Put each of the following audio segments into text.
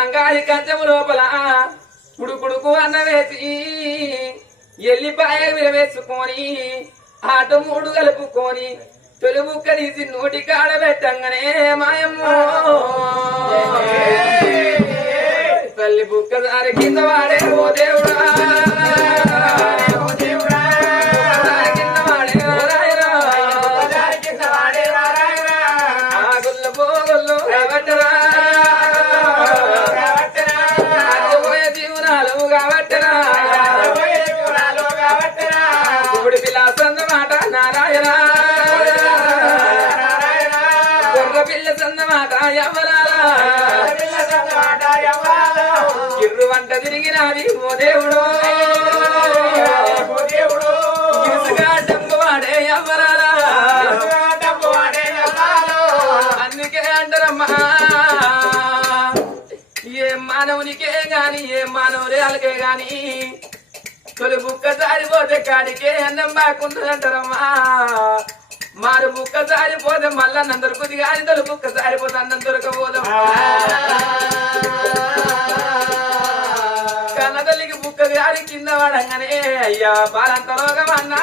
బంగారి కంచము లోపల కుడుకుడుకు అన్న వేసి ఎల్లిపాయ విరవేసుకొని ఆట మూడు కలుపుకొని తొలి తీసి నోటి కాడ పెట్టంగానే మాయమ్మో. తల్లి బుక్క దారి కింద వాడే ఓ దేవుడా. గిర్రు వంట తిరిగినాది ఓ దేవుడు. ఇసుగా వాడే ఎవరాలా అందుకే అంటారమ్మా ఏ మానవునికే గాని ఏ మానవురాలకే గాని తొలి బుక్క జారిపోతే కాడికే అన్నం బాగుంటుందంటారమ్మా మారు బుక్క జారిపోతే మళ్ళా నందరుకుది కానీ తొలి బుక్క జారిపోతే అన్నం దొరకపోదాం కన్న తల్లికి బుక్క జారి కింద పడంగానే అయ్యా బాలంత రోగం అన్నా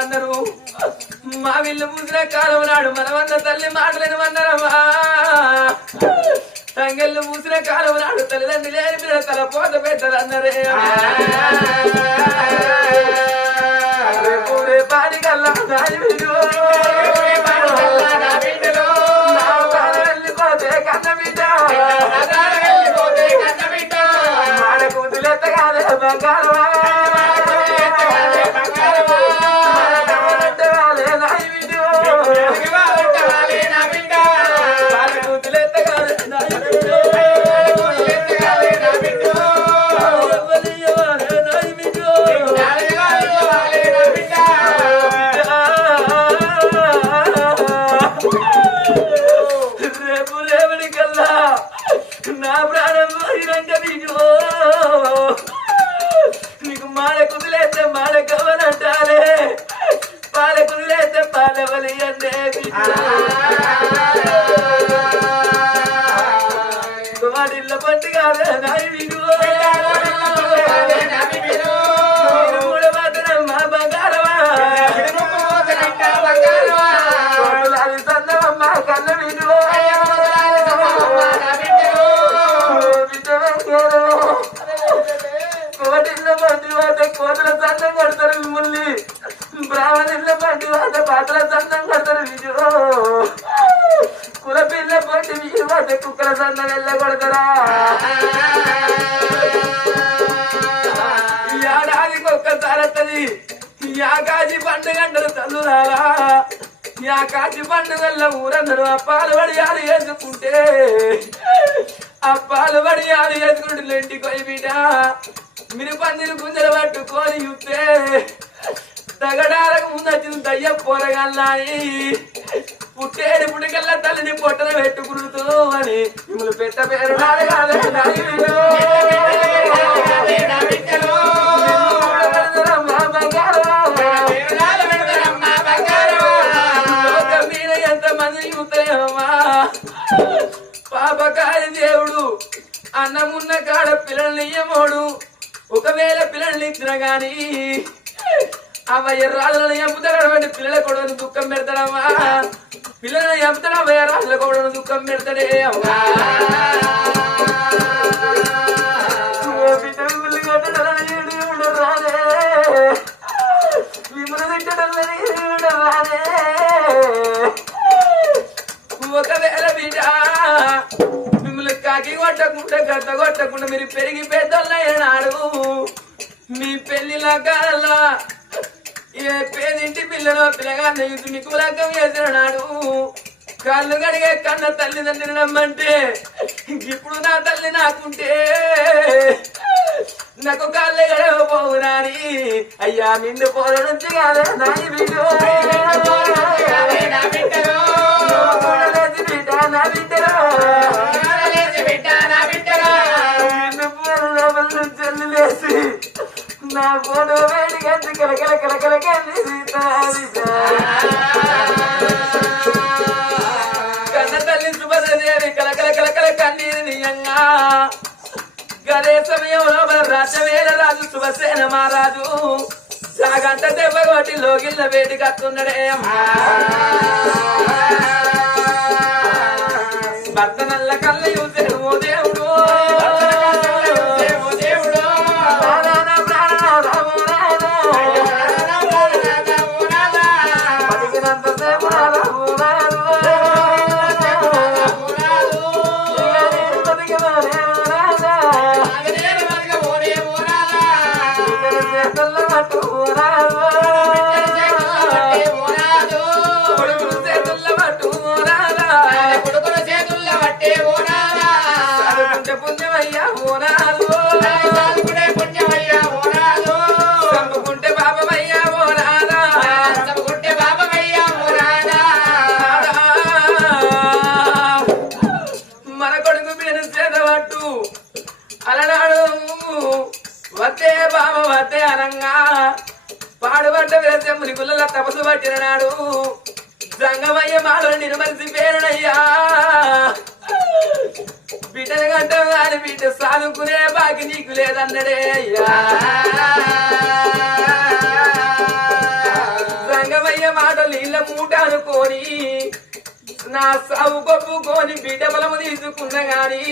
అన్నారు మా వీళ్ళు పూసిన కాలం నాడు మనమన్న తల్లి మాటలను అన్నారమ్మా తంగళ్ళు పూసిన కాలం నాడు తల్లిదండ్రులు లేని పిల్లల తల పోత పెట్టరు అన్నరే రేపు రేపాడి కల్లా Gala. నీకు మాల వాత పాతల సన్నం కొడతారు వీడు కుల పిల్ల పండి మీరు వాత కుక్కల సన్నం వెళ్ళ కొడతారా యాకాచి పండుగంటారు తల్లురాలా యాకాజి పండుగల్లో ఊరందరూ అప్పాలు వడియాలు వేసుకుంటే అప్పాలు వడియాలు వేసుకుంటే ఇంటికి పోయి బిడ్డ మీరు పందిరి గుంజలు పట్టుకొని చూస్తే. తగడాలకు ముందు దయ్య పోరగల్లాని పుట్టేడు పుడికల్లా తల్లిని పొట్టన పెట్టుకుడుతూ అని మిమ్మల్ని పెట్ట పేరు నాడగాలే పాపకాయ దేవుడు అన్నమున్న కాడ పిల్లల్ని ఇయ్యమోడు. ఒకవేళ పిల్లల్ని ఇచ్చిన గాని అవ ఎర్రాళ్ళని ఎంపుతాడు పిల్లల కొడవని దుఃఖం పెడతాడమ్మా పిల్లలను ఎంపుతాడు అవ కొడవని దుఃఖం పెడతాడే అమ్మా మిమ్మల్ని ఒకవేళ బిడ్డ మిమ్మల్ని కాకి కొట్టకుండా గట్ట కొట్టకుండా మీరు పెరిగి పెద్దోళ్ళైనాడు మీ పెళ్ళి కాలంలో ఏ పేదింటి పిల్లలో పిల్లగాన్ని చూసి మీకు లగ్గం చేసినాడు కళ్ళు కడిగే కన్న తల్లిదండ్రులు నమ్మంటే ఇప్పుడు నా తల్లి నాకుంటే నాకు కళ్ళు గడవపోవునాని అయ్యా నిండు పోర నుంచి కాదే నాయి బిడ్డో. చూడలేదు బిడ్డ నా బిడ్డలో. నా ఫోటో కలకల కలకల కన్న తల్లి సుభద్రదేవి కలకల కలకల కన్నీరు నియంగా. గదే సమయంలో మన రాజవేల రాజు శుభసేన మహారాజు. సాగంట దెబ్బ కొట్టి లోగిళ్ళ వేడి కత్తున్నాడే తపసు పట్టిన నాడు. సంగమయ్య మాలో నిర్మలిసి పేరునయ్యా. బిడ్డను గంట వారి బిడ్డ సాదుకునే బాకి నీకు లేదన్నడే అయ్యా. సంగమయ్య మాట నీళ్ళ మూట అనుకోని నా సాగు కొప్పుకొని బిడ్డ బలము తీసుకున్న గాని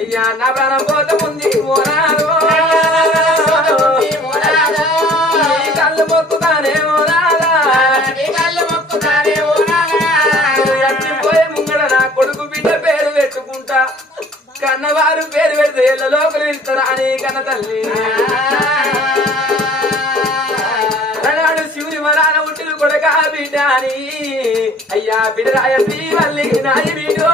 అయ్యా నా ప్రాణం పోత ఉంది నీ కళ్ళు మొక్కుతానే ఓనాడా పేరు పెడితే ఇళ్ళ అని కన్న తల్లి. అలనాడు శివుని వరాన ఉట్టిలు కొడక బిడ్డ అని అయ్యా బిడరాయ శ్రీవల్లి నాయ బిడ్డో.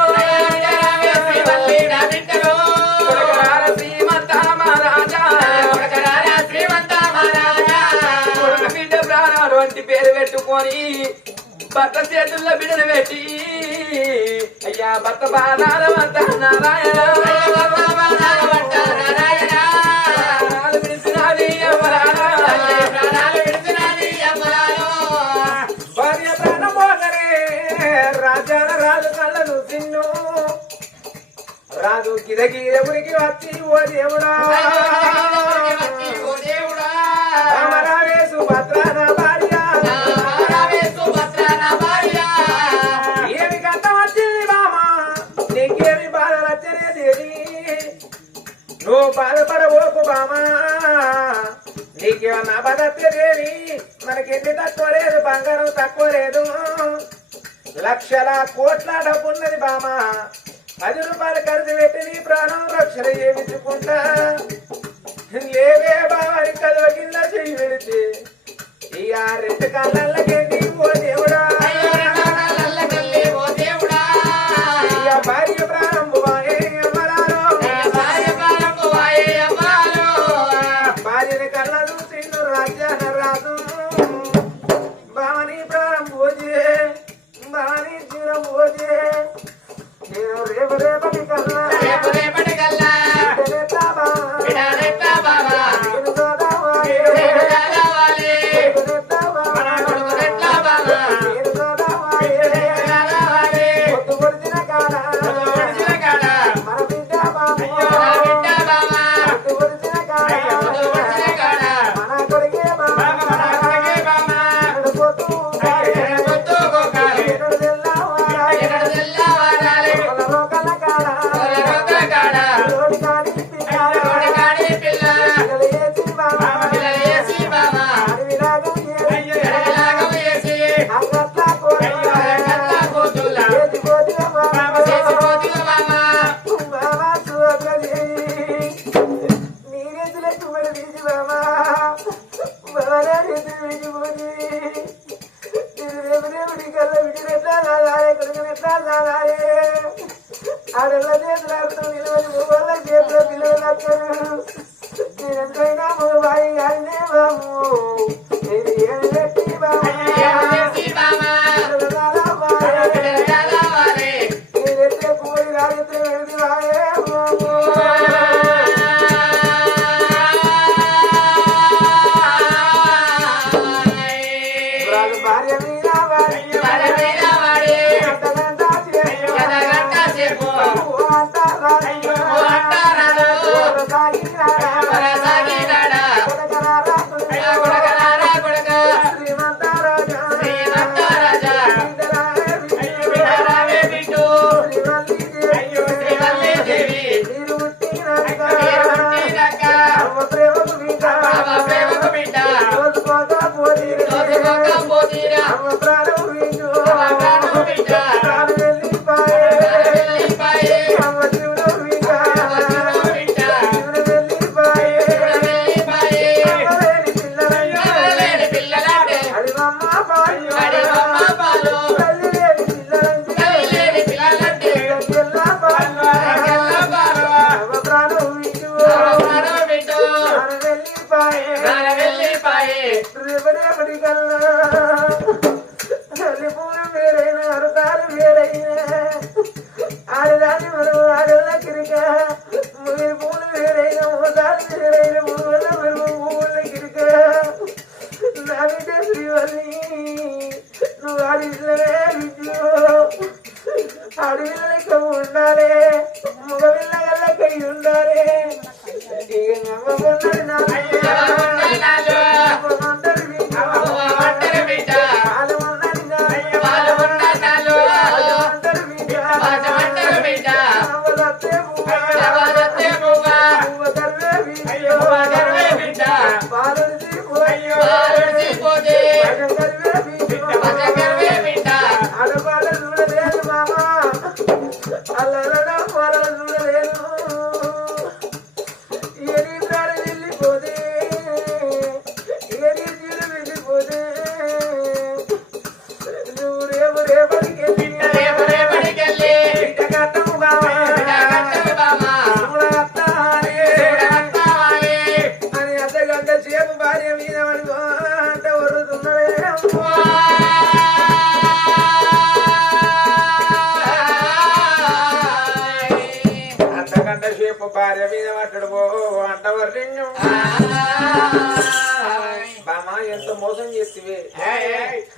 పేరు పెట్టుకొని భర్త చేతుల్లో బిడ్డను పెట్టి అయ్యా భర్త బాధాల వద్ద నారాయణ రాజు కళ్ళను తిన్ను. రాజు గిరగిర వచ్చి ఓ దేవుడా! బాధపడబోకు నీకేమన్నా బాధ తెలియని మనకెన్ని తక్కువ లేదు బంగారం తక్కువ లేదు. లక్షల కోట్ల డబ్బున్నది బామా. పది రూపాయలు ఖర్చు పెట్టి నీ ప్రాణం రక్షణ చేయించుకుంటా. లేవే బామా. Yeah.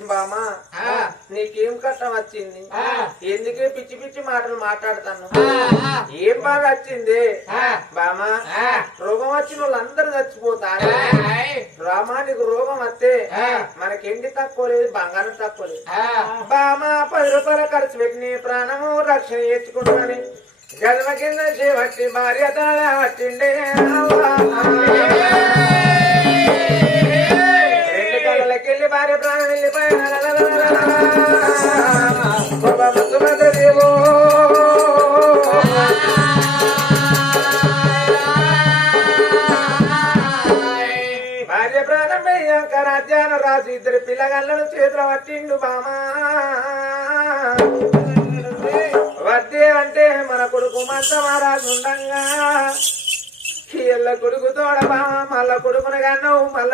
బామా నీకేం కష్టం వచ్చింది? ఎందుకే పిచ్చి పిచ్చి మాటలు మాట్లాడతాను ఏం బాధ వచ్చింది? బామా రోగం వచ్చిన వాళ్ళందరూ చచ్చిపోతారు. రామా నీకు రోగం వస్తే మనకి ఎండి తక్కువ లేదు బంగారం తక్కువ లేదు. బామా పది రూపాయల ఖర్చు పెట్టిన ప్రాణము రక్షణ చేర్చుకుంటాను గర్వ కింద చేపట్టి భార్య తల పట్టిండే గారి ప్రాణం వెళ్ళిపోయినదేవో భార్య ప్రాణం వెయ్యాక రాజ్యాన రాజు ఇద్దరు పిల్లగాళ్ళను చేతులు పట్టిండు బామా వద్దే అంటే మన కొడుకు మంచమారాజు ఉండంగా. ఎల్ల కొడుకు తోడబా మళ్ళ కొడుకునగా నవ్వు మళ్ళీ